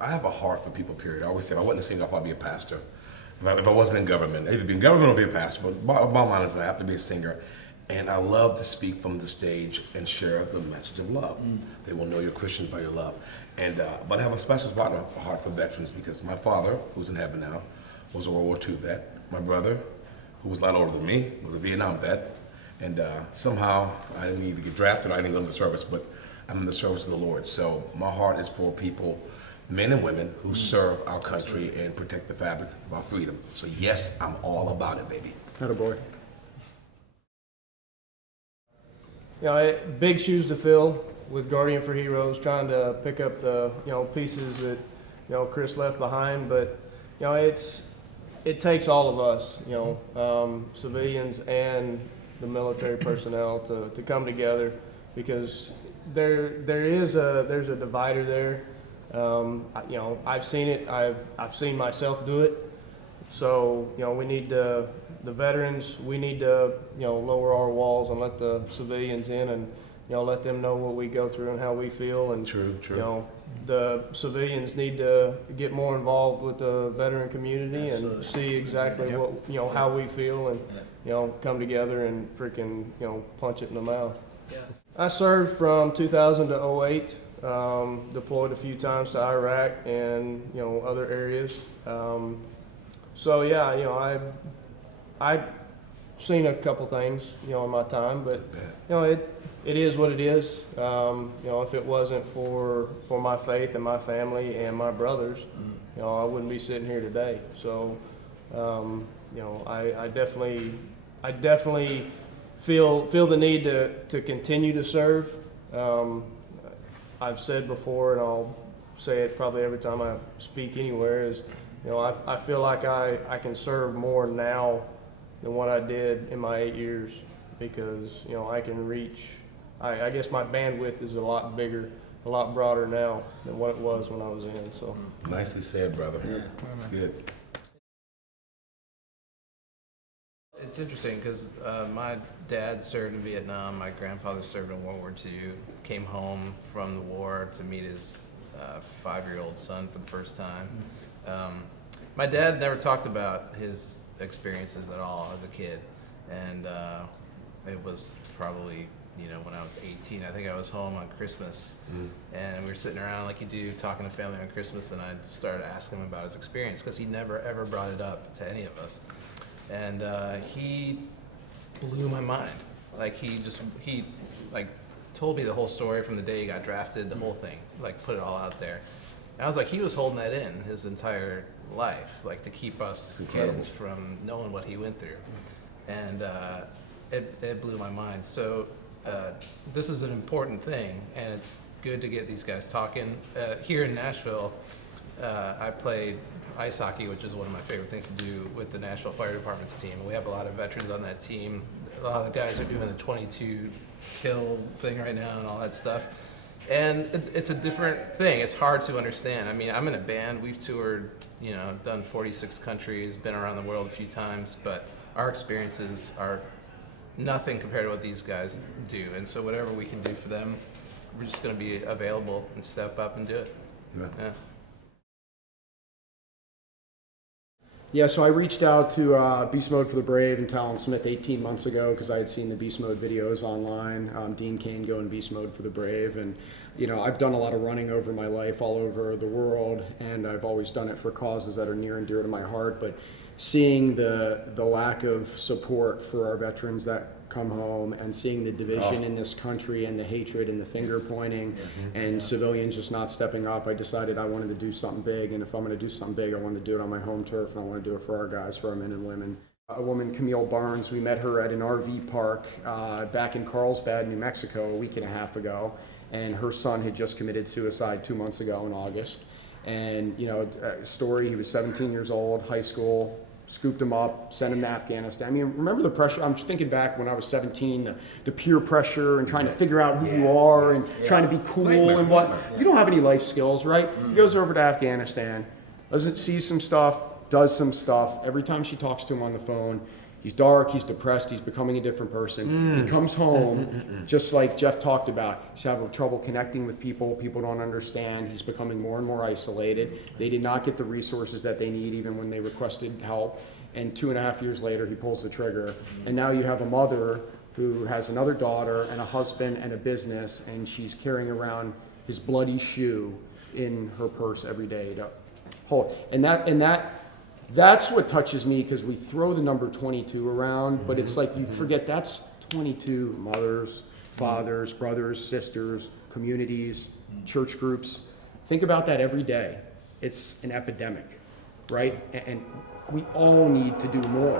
I have a heart for people, period. I always say if I wasn't a singer, I'd probably be a pastor. If I wasn't in government, I'd either be in government or be a pastor. But bottom line is I have to be a singer. And I love to speak from the stage and share the message of love. They will know you're Christians by your love. And but I have a special spot in my heart for veterans because my father, who's in heaven now, was a World War II vet. My brother, who was a lot older than me, was a Vietnam vet. And somehow I didn't either get drafted or I didn't go into the service, but I'm in the service of the Lord. So my heart is for people, men and women, who serve our country and protect the fabric of our freedom. So yes, I'm all about it, baby. Attaboy. You know, big shoes to fill with Guardian for Heroes, trying to pick up the pieces that Chris left behind. But it takes all of us, civilians and the military personnel to come together because there's a divider there. I've seen it. I've seen myself do it. So we need the veterans. We need to lower our walls and let the civilians in, and let them know what we go through and how we feel. And True. The civilians need to get more involved with the veteran community and see exactly what how we feel, and come together and freaking punch it in the mouth. Yeah. I served from 2000 to 08. Deployed a few times to Iraq and other areas. So yeah, I've seen a couple things in my time, but it is what it is. If it wasn't for my faith and my family and my brothers, I wouldn't be sitting here today. So I definitely feel the need to continue to serve. I've said before, and I'll say it probably every time I speak anywhere, is I feel like I can serve more now than what I did in my 8 years because I can reach. I guess my bandwidth is a lot bigger, a lot broader now than what it was when I was in. So Nicely said, brother. Yeah. It's good. It's interesting because my dad served in Vietnam, my grandfather served in World War II, came home from the war to meet his 5-year-old son for the first time. My dad never talked about his experiences at all as a kid, and it was probably when I was 18. I think I was home on Christmas, and we were sitting around like you do, talking to family on Christmas, and I started asking him about his experience because he never ever brought it up to any of us. And he blew my mind. Like he told me the whole story from the day he got drafted, the whole thing, like put it all out there. And I was like, he was holding that in his entire life, like to keep us kids from knowing what he went through. And it blew my mind. So this is an important thing, and it's good to get these guys talking. Here in Nashville, I played ice hockey, which is one of my favorite things to do with the Nashville Fire Department's team. We have a lot of veterans on that team. A lot of the guys are doing the 22 kill thing right now and all that stuff. And it's a different thing. It's hard to understand. I mean, I'm in a band. We've toured, done 46 countries, been around the world a few times, but our experiences are nothing compared to what these guys do. And so whatever we can do for them, we're just going to be available and step up and do it. Yeah. Yeah, so I reached out to Beast Mode for the Brave and Talon Smith 18 months ago because I had seen the Beast Mode videos online. Dean Cain going Beast Mode for the Brave, and I've done a lot of running over my life all over the world, and I've always done it for causes that are near and dear to my heart. But seeing the lack of support for our veterans that come home, and seeing the division in this country and the hatred and the finger pointing and civilians just not stepping up, I decided I wanted to do something big. And if I'm going to do something big, I want to do it on my home turf, and I want to do it for our guys, for our men and women. A woman, Chmiel Barnes, we met her at an RV park back in Carlsbad, New Mexico, a week and a half ago, and her son had just committed suicide 2 months ago in August. And story, he was 17 years old, high school, scooped him up, sent him to Afghanistan. I mean, remember the pressure? I'm just thinking back when I was 17, the peer pressure and trying to figure out who you are and trying to be cool and what. You don't have any life skills, right? He goes over to Afghanistan, sees some stuff, does some stuff. Every time she talks to him on the phone, He's dark, he's depressed, he's becoming a different person. He comes home, just like Jeff talked about, he's having trouble connecting with people, people don't understand, he's becoming more and more isolated. They did not get the resources that they need even when they requested help. And 2.5 years later, he pulls the trigger. And now you have a mother who has another daughter and a husband and a business, and she's carrying around his bloody shoe in her purse every day to hold. That's what touches me, because we throw the number 22 around, but it's like you forget that's 22 mothers, fathers, brothers, sisters, communities, church groups. Think about that every day. It's an epidemic, right? And we all need to do more.